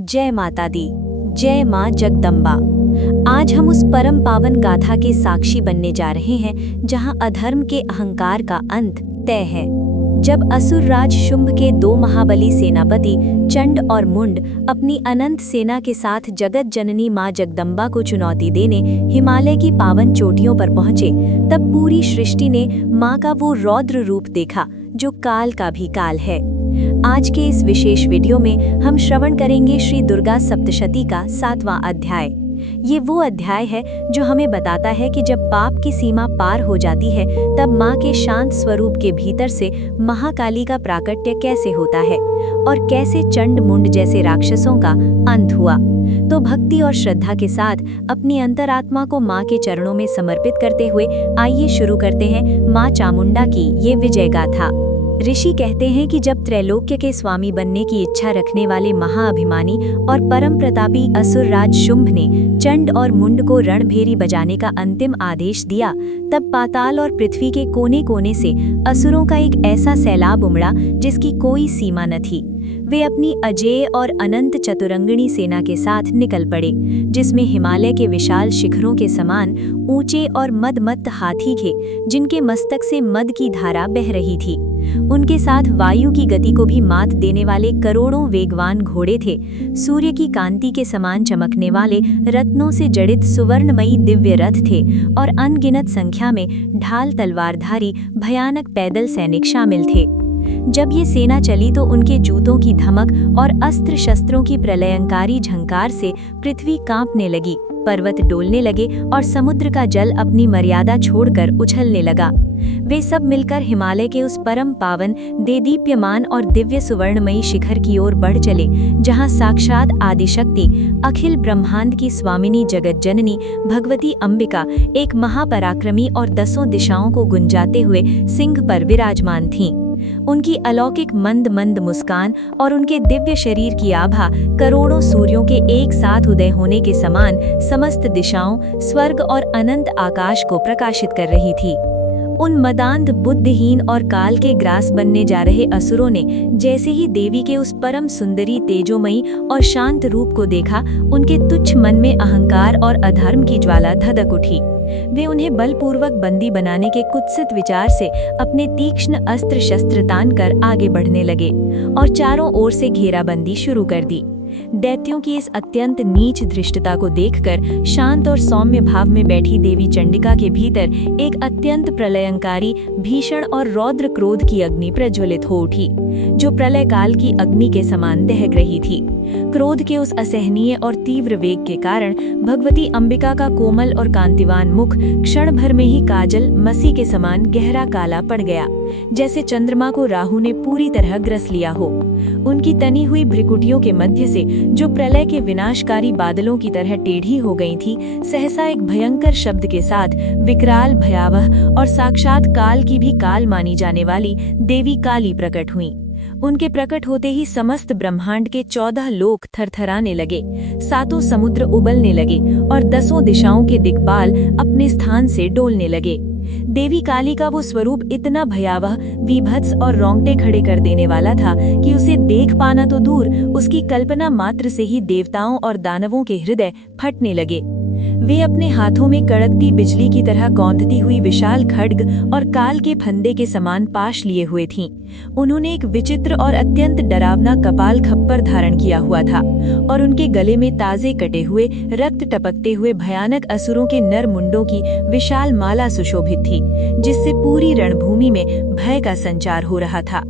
जय माता दी, जय माँ जगदम्बा। आज हम उस परम पावन गाथा के साक्षी बनने जा रहे हैं जहाँ अधर्म के अहंकार का अंत तय है। जब असुर राज शुंभ के दो महाबली सेनापति चंड और मुंड अपनी अनंत सेना के साथ जगत जननी माँ जगदम्बा को चुनौती देने हिमालय की पावन चोटियों पर पहुंचे, तब पूरी सृष्टि ने माँ का वो रौद्र रूप देखा जो काल का भी काल है। आज के इस विशेष वीडियो में हम श्रवण करेंगे श्री दुर्गा सप्तशती का 7वां अध्याय। ये वो अध्याय है जो हमें बताता है कि जब पाप की सीमा पार हो जाती है तब माँ के शांत स्वरूप के भीतर से महाकाली का प्राकट्य कैसे होता है और कैसे चंड मुंड जैसे राक्षसों का अंत हुआ। तो भक्ति और श्रद्धा के साथ अपनी अंतरात्मा को माँ के चरणों में समर्पित करते हुए आइए शुरू करते हैं माँ चामुंडा की ये विजय गाथा। ऋषि कहते हैं कि जब त्रैलोक्य के स्वामी बनने की इच्छा रखने वाले महाअभिमानी और परम प्रतापी असुर राज शुंभ ने चंड और मुंड को रणभेरी बजाने का अंतिम आदेश दिया, तब पाताल और पृथ्वी के कोने कोने से असुरों का एक ऐसा सैलाब उमड़ा जिसकी कोई सीमा न थी। वे अपनी अजेय और अनंत चतुरंगिणी सेना के साथ निकल पड़े, जिसमें हिमालय के विशाल शिखरों के समान ऊंचे और मदमत्त हाथी थे जिनके मस्तक से मद की धारा बह रही थी। उनके साथ वायु की गति को भी मात देने वाले करोड़ों वेगवान घोड़े थे। सूर्य की कांति के समान चमकने वाले रत्नों से जड़ित सुवर्णमयी दिव्य रथ थे और अनगिनत संख्या में ढाल तलवारधारी भयानक पैदल सैनिक शामिल थे। जब ये सेना चली तो उनके जूतों की धमक और अस्त्र शस्त्रों की प्रलयंकारी झंकार से पृथ्वी कांपने लगी, पर्वत डोलने लगे और समुद्र का जल अपनी मर्यादा छोड़कर उछलने लगा। वे सब मिलकर हिमालय के उस परम पावन देदीप्यमान और दिव्य सुवर्णमयी शिखर की ओर बढ़ चले, जहां साक्षात आदिशक्ति अखिल ब्रह्मांड की स्वामिनी जगत जननी भगवती अंबिका एक महापराक्रमी और 10 दिशाओं को गुंजाते हुए सिंह पर विराजमान थीं। उनकी अलौकिक मंद मंद मुस्कान और उनके दिव्य शरीर की आभा करोड़ों सूर्यों के एक साथ उदय होने के समान समस्त दिशाओं, स्वर्ग और अनंत आकाश को प्रकाशित कर रही थी। उन मदांध, बुद्धिहीन और काल के ग्रास बनने जा रहे असुरों ने जैसे ही देवी के उस परम सुंदरी, तेजोमयी और शांत रूप को देखा, उनके तुच्छ मन में अहंकार और अधर्म की ज्वाला धधक उठी। वे उन्हें बलपूर्वक बंदी बनाने के कुत्सित विचार से अपने तीक्ष्ण अस्त्र शस्त्र तान कर आगे बढ़ने लगे और चारों ओर से घेराबंदी शुरू कर दी। दैत्यों की इस अत्यंत नीच धृष्टता को देखकर शांत और सौम्य भाव में बैठी देवी चंडिका के भीतर एक अत्यंत प्रलयंकारी, भीषण और रौद्र क्रोध की अग्नि प्रज्वलित हो उठी, जो प्रलय काल की अग्नि के समान दहक रही थी। क्रोध के उस असहनीय और तीव्र वेग के कारण भगवती अंबिका का कोमल और कांतिवान मुख क्षण भर में ही काजल मसी के समान गहरा काला पड़ गया, जैसे चंद्रमा को राहु ने पूरी तरह ग्रस लिया हो। उनकी तनी हुई भ्रिकुटियों के मध्य से, जो प्रलय के विनाशकारी बादलों की तरह टेढ़ी हो गई थी, सहसा एक भयंकर शब्द के साथ विकराल, भयावह और साक्षात काल की भी काल मानी जाने वाली देवी काली प्रकट हुई। उनके प्रकट होते ही समस्त ब्रह्मांड के 14 लोक थरथराने लगे, 7 समुद्र उबलने लगे और 10 दिशाओं के दिक्पाल अपने स्थान से डोलने लगे। देवी काली का वो स्वरूप इतना भयावह, विभत्स और रोंगटे खड़े कर देने वाला था कि उसे देख पाना तो दूर, उसकी कल्पना मात्र से ही देवताओं और दानवों के हृदय फटने लगे। वे अपने हाथों में कड़कती बिजली की तरह कौंधती हुई विशाल खड्ग और काल के फंदे के समान पाश लिए हुए थीं। उन्होंने एक विचित्र और अत्यंत डरावना कपाल खप्पर धारण किया हुआ था और उनके गले में ताजे कटे हुए, रक्त टपकते हुए भयानक असुरों के नर मुंडों की विशाल माला सुशोभित थी, जिससे पूरी रणभूमि में भय का संचार हो रहा था।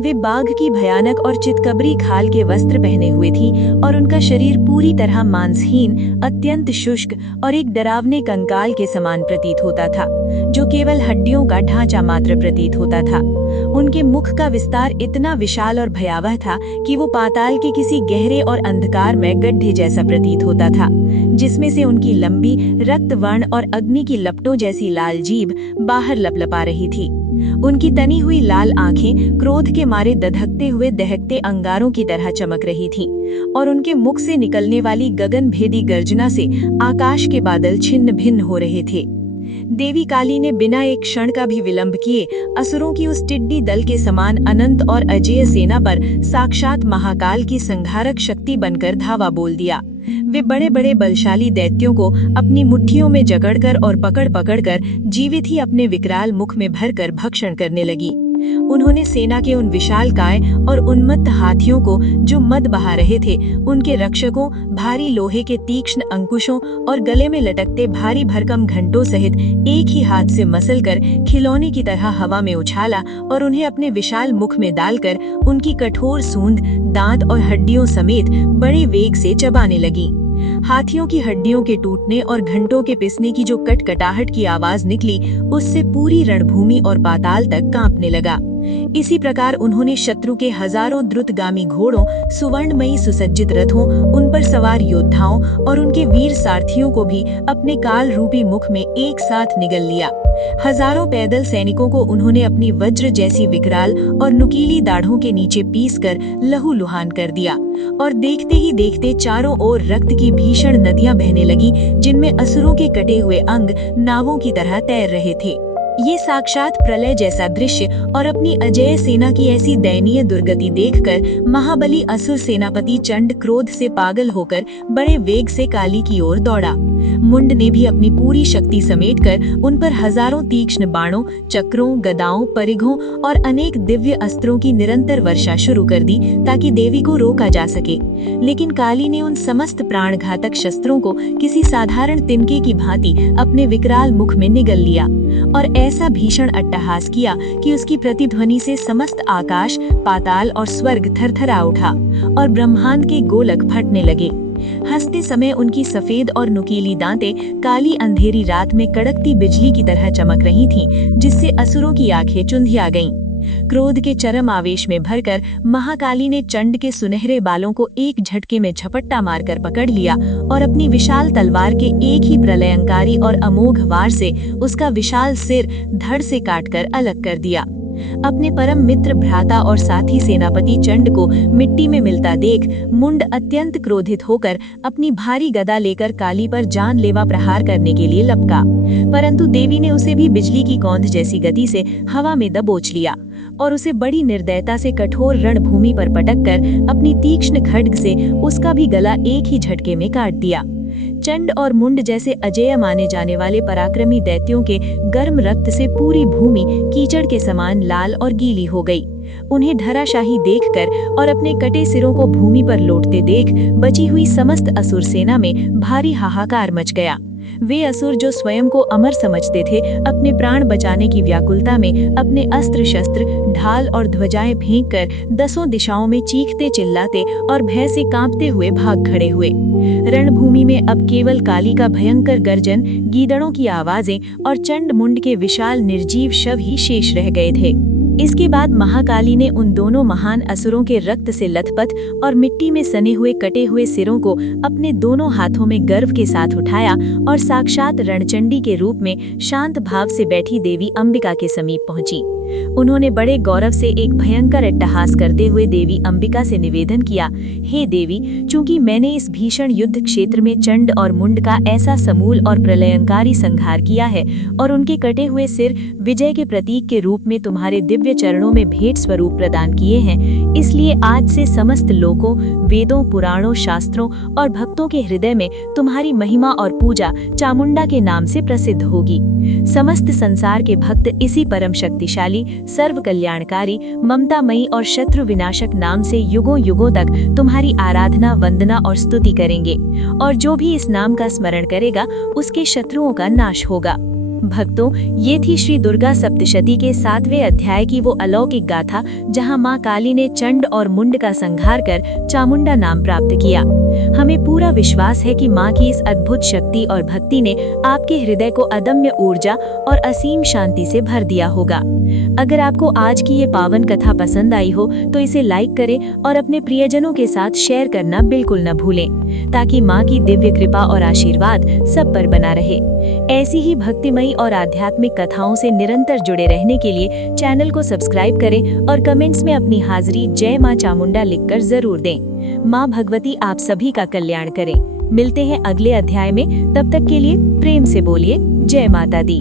वे बाघ की भयानक और चितकबरी खाल के वस्त्र पहने हुए थी और उनका शरीर पूरी तरह मांसहीन, अत्यंत शुष्क और एक डरावने कंकाल के समान प्रतीत होता था, जो केवल हड्डियों का ढांचा मात्र प्रतीत होता था। उनके मुख का विस्तार इतना विशाल और भयावह था कि वो पाताल के किसी गहरे और अंधकार में गड्ढे जैसा प्रतीत होता था, जिसमें से उनकी लंबी, रक्तवर्ण और अग्नि की लपटों जैसी लाल जीभ बाहर लपलपा रही थी। उनकी तनी हुई लाल आंखें क्रोध के मारे दधकते हुए दहकते अंगारों की तरह चमक रही थीं और उनके मुख से निकलने वाली गगन भेदी गर्जना से आकाश के बादल छिन्न भिन्न हो रहे थे। देवी काली ने बिना एक क्षण का भी विलंब किए असुरों की उस टिड्डी दल के समान अनंत और अजेय सेना पर साक्षात महाकाल की संहारक शक्ति बनकर धावा बोल दिया। वे बड़े बड़े बलशाली दैत्यों को अपनी मुट्ठियों में जकड़कर और पकड़ पकड़कर जीवित ही अपने विकराल मुख में भरकर भक्षण करने लगी। उन्होंने सेना के उन विशालकाय और उन्मत्त हाथियों को जो मद बहा रहे थे, उनके रक्षकों, भारी लोहे के तीक्ष्ण अंकुशों और गले में लटकते भारी भरकम घंटों सहित एक ही हाथ से मसलकर खिलौने की तरह हवा में उछाला और उन्हें अपने विशाल मुख में डालकर उनकी कठोर सूंद, दांत और हड्डियों समेत बड़े वेग से चबाने लगी। हाथियों की हड्डियों के टूटने और घंटों के पिसने की जो कटकटाहट की आवाज निकली, उससे पूरी रणभूमि और पाताल तक कांपने लगा। इसी प्रकार उन्होंने शत्रु के हजारों द्रुतगामी घोड़ों, सुवर्णमयी सुसज्जित रथों, उन पर सवार योद्धाओं और उनके वीर सारथियों को भी अपने काल रूपी मुख में एक साथ निगल लिया। हजारों पैदल सैनिकों को उन्होंने अपनी वज्र जैसी विकराल और नुकीली दाढ़ों के नीचे पीसकर लहूलुहान कर दिया और देखते ही देखते चारों ओर रक्त की भीषण नदियां बहने लगी, जिनमें असुरों के कटे हुए अंग नावों की तरह तैर रहे थे। ये साक्षात प्रलय जैसा दृश्य और अपनी अजेय सेना की ऐसी दयनीय दुर्गति देखकर महाबली असुर सेनापति चंड क्रोध से पागल होकर बड़े वेग से काली की ओर दौड़ा। मुंड ने भी अपनी पूरी शक्ति समेटकर उन पर हजारों तीक्ष्ण बाणों, चक्रों, गदाओं, परिघों और अनेक दिव्य अस्त्रों की निरंतर वर्षा शुरू कर दी ताकि देवी को रोका जा सके। लेकिन काली ने उन समस्त प्राणघातक शस्त्रों को किसी साधारण तिनके की भांति अपने विकराल मुख में निगल लिया और ऐसा भीषण अट्टहास किया कि उसकी प्रतिध्वनि से समस्त आकाश, पाताल और स्वर्ग थरथरा उठा और ब्रह्मांड के गोलक फटने लगे। हंसते समय उनकी सफेद और नुकीली दांतें काली अंधेरी रात में कड़कती बिजली की तरह चमक रही थीं, जिससे असुरों की आंखें चुंधिया गईं। क्रोध के चरम आवेश में भरकर महाकाली ने चंड के सुनहरे बालों को एक झटके में झपट्टा मारकर पकड़ लिया और अपनी विशाल तलवार के एक ही प्रलयंकारी और अमोघ वार से उसका विशाल सिर धड़ से काटकर अलग कर दिया। अपने परम मित्र, भ्राता और साथी सेनापति चंड को मिट्टी में मिलता देख मुंड अत्यंत क्रोधित होकर अपनी भारी गदा लेकर काली पर जानलेवा प्रहार करने के लिए लपका, परंतु देवी ने उसे भी बिजली की कौंध जैसी गति से हवा में दबोच लिया और उसे बड़ी निर्दयता से कठोर रणभूमि पर पटककर अपनी तीक्ष्ण खड्ग से उसका भी गला एक ही झटके में काट दिया। चंड और मुंड जैसे अजेय माने जाने वाले पराक्रमी दैत्यों के गर्म रक्त से पूरी भूमि कीचड़ के समान लाल और गीली हो गई। उन्हें धराशाही देखकर और अपने कटे सिरों को भूमि पर लौटते देख बची हुई समस्त असुर सेना में भारी हाहाकार मच गया। वे असुर जो स्वयं को अमर समझते थे, अपने प्राण बचाने की व्याकुलता में अपने अस्त्र शस्त्र, ढाल और ध्वजाएं फेंककर दसों दिशाओं में चीखते चिल्लाते और भय से कांपते हुए भाग खड़े हुए। रणभूमि में अब केवल काली का भयंकर गर्जन, गीदड़ों की आवाजें और चंड मुंड के विशाल निर्जीव शव ही शेष रह गए थे। इसके बाद महाकाली ने उन दोनों महान असुरों के रक्त से लथपथ और मिट्टी में सने हुए कटे हुए सिरों को अपने दोनों हाथों में गर्व के साथ उठाया और साक्षात रणचंडी के रूप में शांत भाव से बैठी देवी अंबिका के समीप पहुंची। उन्होंने बड़े गौरव से एक भयंकर अट्टहास करते हुए देवी अंबिका से निवेदन किया, हे देवी, चूंकि मैंने इस भीषण युद्ध क्षेत्र में चंड और मुंड का ऐसा समूल और प्रलयंकारी संहार किया है और उनके कटे हुए सिर विजय के प्रतीक के रूप में तुम्हारे दिव्य चरणों में भेंट स्वरूप प्रदान किए हैं, इसलिए आज से समस्त लोकों, वेदों, पुराणों, शास्त्रों और भक्तों के हृदय में तुम्हारी महिमा और पूजा चामुंडा के नाम से प्रसिद्ध होगी। समस्त संसार के भक्त इसी परम शक्तिशाली, सर्व कल्याणकारी, ममतामयी और शत्रु विनाशक नाम से युगों युगों तक तुम्हारी आराधना, वंदना और स्तुति करेंगे और जो भी इस नाम का स्मरण करेगा उसके शत्रुओं का नाश होगा। भक्तों, ये थी श्री दुर्गा सप्तशती के 7वें अध्याय की वो अलौकिक गाथा जहां मां काली ने चंड और मुंड का संहार कर चामुंडा नाम प्राप्त किया। हमें पूरा विश्वास है कि मां की इस अद्भुत शक्ति और भक्ति ने आपके हृदय को अदम्य ऊर्जा और असीम शांति से भर दिया होगा। अगर आपको आज की ये पावन कथा पसंद आई हो तो इसे लाइक करें और अपने प्रियजनों के साथ शेयर करना बिल्कुल न भूलें, ताकि मां की दिव्य कृपा और आशीर्वाद सब पर बना रहे। ऐसी ही भक्तिमयी और आध्यात्मिक कथाओं से निरंतर जुड़े रहने के लिए चैनल को सब्सक्राइब करें और कमेंट्स में अपनी हाजिरी जय मां चामुंडा लिखकर जरूर दें। माँ भगवती आप सभी का कल्याण करें। मिलते हैं अगले अध्याय में, तब तक के लिए प्रेम से बोलिए जय माता दी।